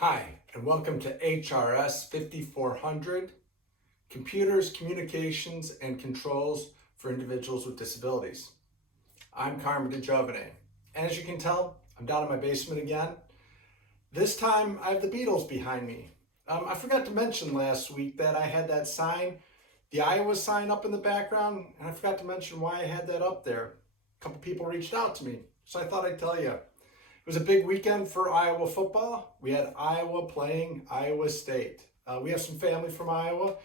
Hi, and welcome to HRS 5400, Computers, Communications, and Controls for Individuals with Disabilities. I'm Carmen DeGiovane, and as you can tell, I'm down in my basement again. This time, I have the Beatles behind me. I forgot to mention last week that I had that sign, the Iowa sign up in the background, and I forgot to mention why I had that up there. A couple people reached out to me, so I thought I'd tell you. It was a big weekend for Iowa football. We had Iowa playing Iowa State. We have some family from Iowa,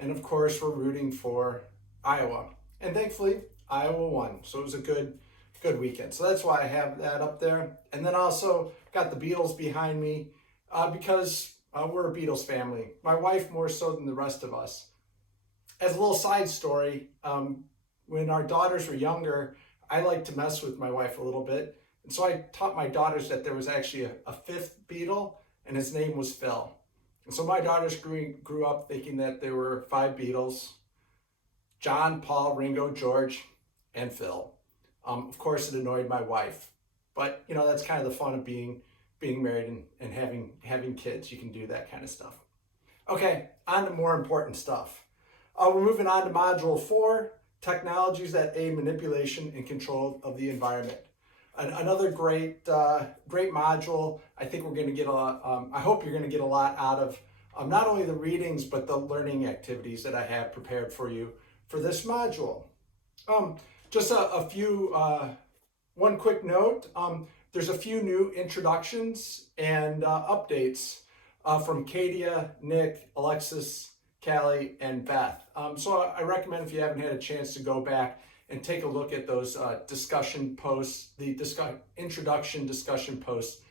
and of course we're rooting for Iowa. And thankfully, Iowa won, so it was a good weekend. So that's why I have that up there. And then also got the Beatles behind me because we're a Beatles family. My wife more so than the rest of us. As a little side story, when our daughters were younger, I liked to mess with my wife a little bit. And so I taught my daughters that there was actually a fifth Beatle, and his name was Phil. And so my daughters grew up thinking that there were 5 Beatles: John, Paul, Ringo, George, and Phil. Of course, it annoyed my wife. But, you know, that's kind of the fun of being married and having kids. You can do that kind of stuff. Okay, on to more important stuff. We're moving on to Module 4, Technologies that Aid Manipulation and Control of the Environment. Another great module. I think we're going to get a lot, I hope you're going to get a lot out of not only the readings, but the learning activities that I have prepared for you for this module. Just a few, one quick note. There's a few new introductions and updates from Katia, Nick, Alexis, Callie, and Beth. So I recommend, if you haven't had a chance to go back and take a look at those discussion posts, the introduction discussion posts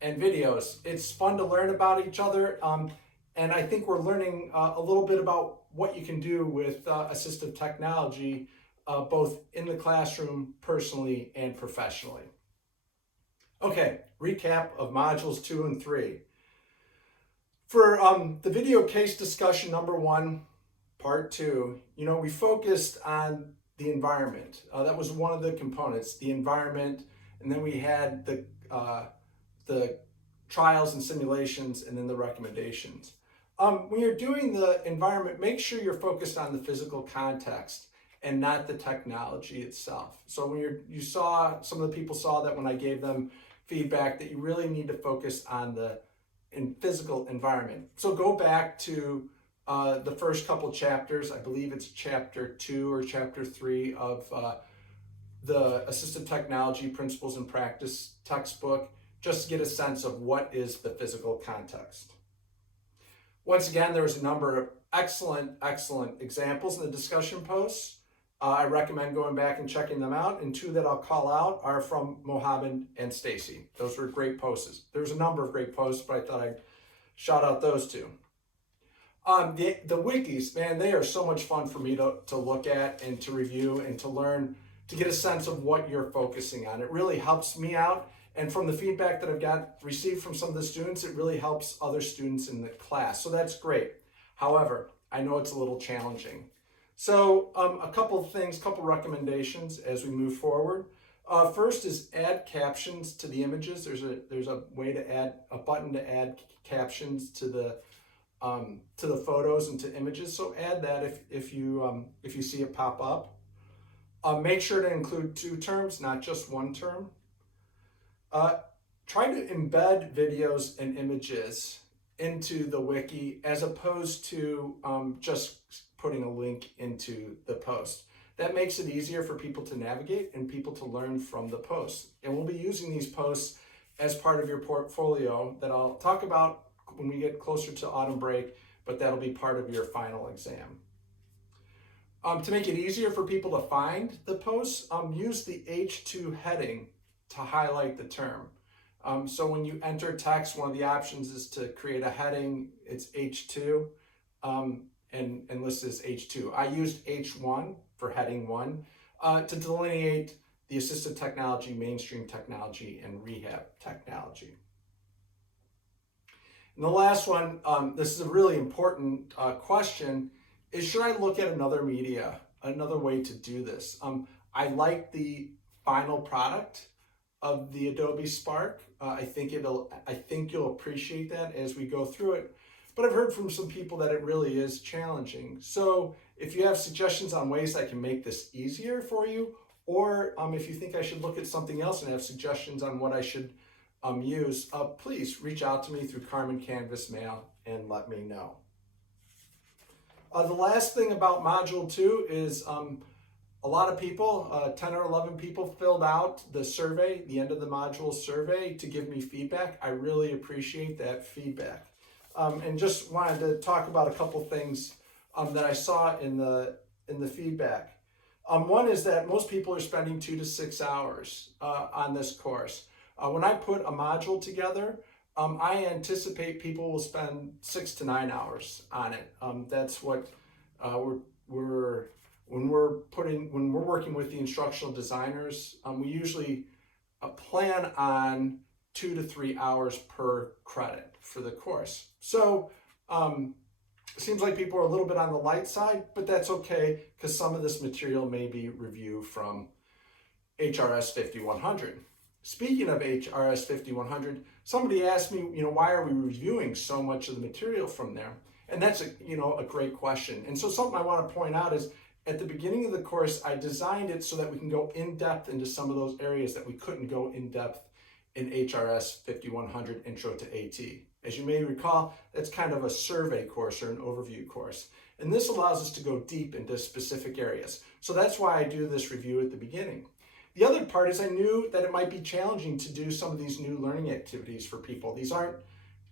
and videos. It's fun to learn about each other, and I think we're learning a little bit about what you can do with assistive technology, both in the classroom, personally, and professionally. Okay, recap of modules 2 and 3. For the video case discussion number 1, part 2, we focused on the environment. That was one of the components, the environment, and then we had the trials and simulations, and then the recommendations. When you're doing the environment, make sure you're focused on the physical context and not the technology itself. So when you saw, some of the people saw that when I gave them feedback, that you really need to focus on the physical environment. So go back to the first couple chapters. I believe it's chapter 2 or chapter 3 of the Assistive Technology Principles and Practice textbook, just to get a sense of what is the physical context. Once again, there was a number of excellent examples in the discussion posts. I recommend going back and checking them out, and 2 that I'll call out are from Mohammed and Stacy. Those were great posts. There was a number of great posts, but I thought I'd shout out those 2. The wikis, man, they are so much fun for me to look at and to review and to learn, to get a sense of what you're focusing on. It really helps me out, and from the feedback that I've received from some of the students, it really helps other students in the class, so that's great. However, I know it's a little challenging. So a couple of things, couple recommendations as we move forward. First is add captions to the images. There's a way to add a button to add captions to the photos and to images. So add that if you see it pop up. Make sure to include 2 terms, not just 1 term. Try to embed videos and images into the wiki as opposed to just putting a link into the post. That makes it easier for people to navigate and people to learn from the posts. And we'll be using these posts as part of your portfolio that I'll talk about when we get closer to autumn break, but that'll be part of your final exam. To make it easier for people to find the posts, use the H2 heading to highlight the term. So when you enter text, one of the options is to create a heading. It's H2 and listed as H2. I used H1 for heading 1 to delineate the assistive technology, mainstream technology, and rehab technology. And the last one, this is a really important question, is should I look at another media, another way to do this? I like the final product of the Adobe Spark. I think you'll appreciate that as we go through it. But I've heard from some people that it really is challenging. So if you have suggestions on ways I can make this easier for you, or if you think I should look at something else and have suggestions on what I should use, please reach out to me through Carmen Canvas Mail and let me know. The last thing about Module 2 is a lot of people, 10 or 11 people, filled out the survey, the end of the module survey, to give me feedback. I really appreciate that feedback. And just wanted to talk about a couple things that I saw in the feedback. One is that most people are spending 2 to 6 hours on this course. When I put a module together, I anticipate people will spend 6 to 9 hours on it. That's what when we're working with the instructional designers, we usually plan on 2 to 3 hours per credit for the course. So it seems like people are a little bit on the light side, but that's okay, because some of this material may be review from HRS 5100. Speaking of HRS 5100, somebody asked me, why are we reviewing so much of the material from there? And that's a great question. And so something I want to point out is, at the beginning of the course, I designed it so that we can go in depth into some of those areas that we couldn't go in depth in HRS 5100 Intro to AT. As you may recall, that's kind of a survey course or an overview course. And this allows us to go deep into specific areas. So that's why I do this review at the beginning. The other part is I knew that it might be challenging to do some of these new learning activities for people.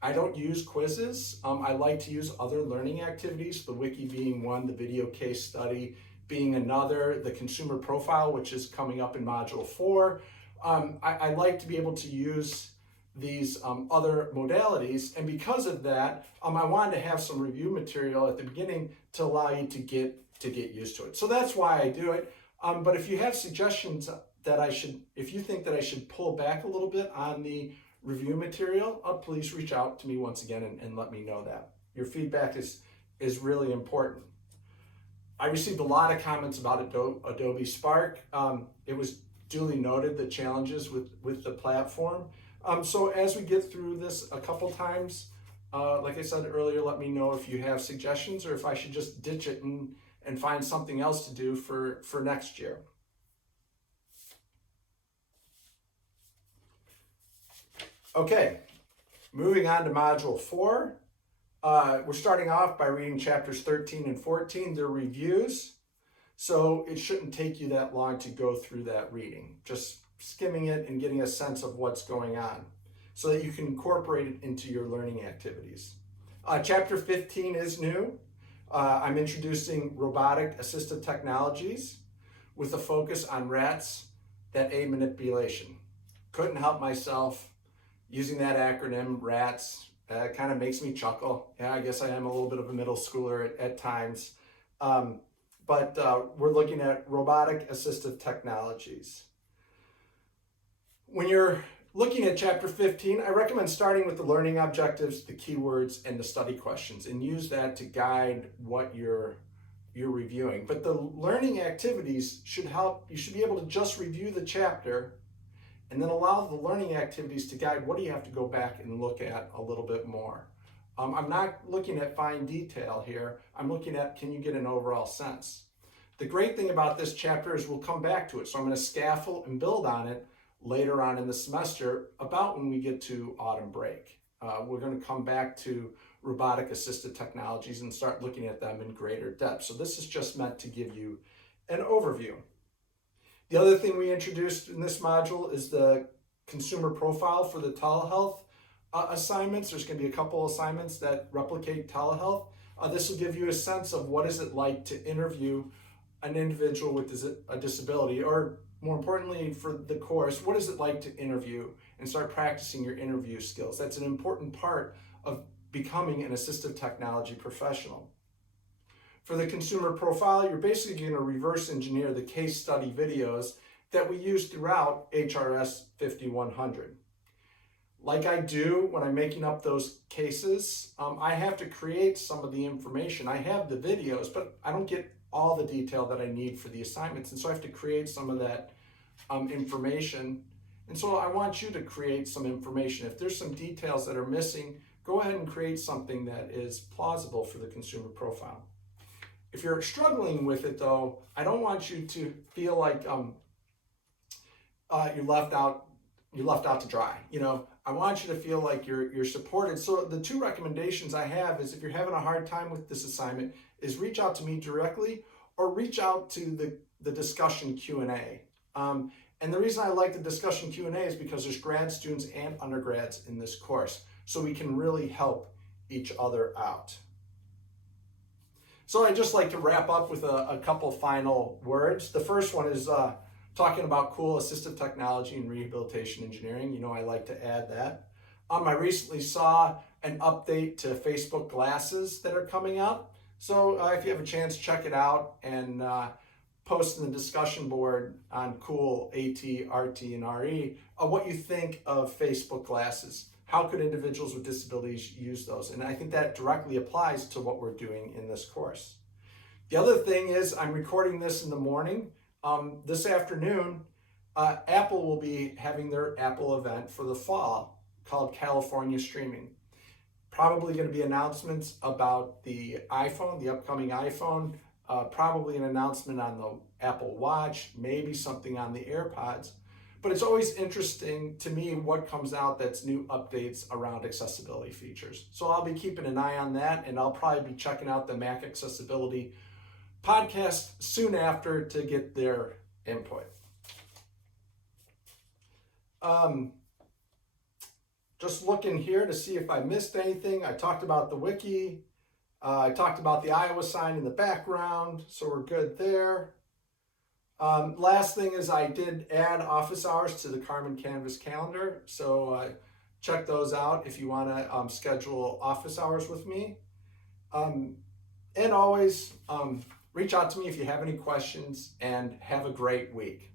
I don't use quizzes. I like to use other learning activities, the wiki being one, the video case study being another, the consumer profile, which is coming up in Module 4. I like to be able to use these other modalities, and because of that, I wanted to have some review material at the beginning to allow you to get used to it. So that's why I do it. But if you have suggestions if you think that I should pull back a little bit on the review material, please reach out to me once again and let me know that. Your feedback is really important. I received a lot of comments about Adobe Spark. It was duly noted, the challenges with the platform. So as we get through this a couple times, like I said earlier, let me know if you have suggestions or if I should just ditch it and find something else to do for next year. Okay, moving on to Module 4. We're starting off by reading chapters 13 and 14. They're reviews, so it shouldn't take you that long to go through that reading. Just skimming it and getting a sense of what's going on so that you can incorporate it into your learning activities. Chapter 15 is new. I'm introducing robotic assistive technologies with a focus on rats that aid manipulation. Couldn't help myself using that acronym, RATS. Kind of makes me chuckle. Yeah, I guess I am a little bit of a middle schooler at times. But we're looking at robotic assistive technologies. When you're looking at chapter 15, I recommend starting with the learning objectives, the keywords, and the study questions, and use that to guide what you're reviewing. But the learning activities should help. You should be able to just review the chapter and then allow the learning activities to guide what do you have to go back and look at a little bit more. I'm not looking at fine detail here. I'm looking at, can you get an overall sense? The great thing about this chapter is we'll come back to it. So I'm going to scaffold and build on it later on in the semester, about when we get to autumn break. We're going to come back to robotic assisted technologies and start looking at them in greater depth. So this is just meant to give you an overview. The other thing we introduced in this module is the consumer profile for the telehealth assignments. There's going to be a couple assignments that replicate telehealth. This will give you a sense of what is it like to interview an individual with a disability, or more importantly for the course, what is it like to interview, and start practicing your interview skills. That's an important part of becoming an assistive technology professional. For the consumer profile, you're basically going to reverse engineer the case study videos that we use throughout HRS 5100. Like I do when I'm making up those cases, I have to create some of the information. I have the videos, but I don't get all the detail that I need for the assignments, and so I have to create some of that information. And so I want you to create some information. If there's some details that are missing, go ahead and create something that is plausible for the consumer profile. If you're struggling with it though, I don't want you to feel like you're left out to dry. I want you to feel like you're supported. So the two recommendations I have is, if you're having a hard time with this assignment, is reach out to me directly or reach out to the discussion Q&A. And the reason I like the discussion Q&A is because there's grad students and undergrads in this course, so we can really help each other out. So I'd just like to wrap up with a couple final words. The first one is talking about cool assistive technology and rehabilitation engineering. I like to add that. I recently saw an update to Facebook glasses that are coming out. So if you have a chance, check it out and post in the discussion board on Cool, AT, RT, and RE what you think of Facebook glasses. How could individuals with disabilities use those? And I think that directly applies to what we're doing in this course. The other thing is, I'm recording this in the morning. This afternoon, Apple will be having their Apple event for the fall called California Streaming. Probably going to be announcements about the iPhone, the upcoming iPhone, probably an announcement on the Apple Watch, maybe something on the AirPods. But it's always interesting to me what comes out that's new updates around accessibility features. So I'll be keeping an eye on that, and I'll probably be checking out the Mac Accessibility podcast soon after to get their input. Just looking here to see if I missed anything. I talked about the wiki. I talked about the Iowa sign in the background, so we're good there. Last thing is, I did add office hours to the Carmen Canvas calendar, so check those out if you want to schedule office hours with me. And always reach out to me if you have any questions, and have a great week.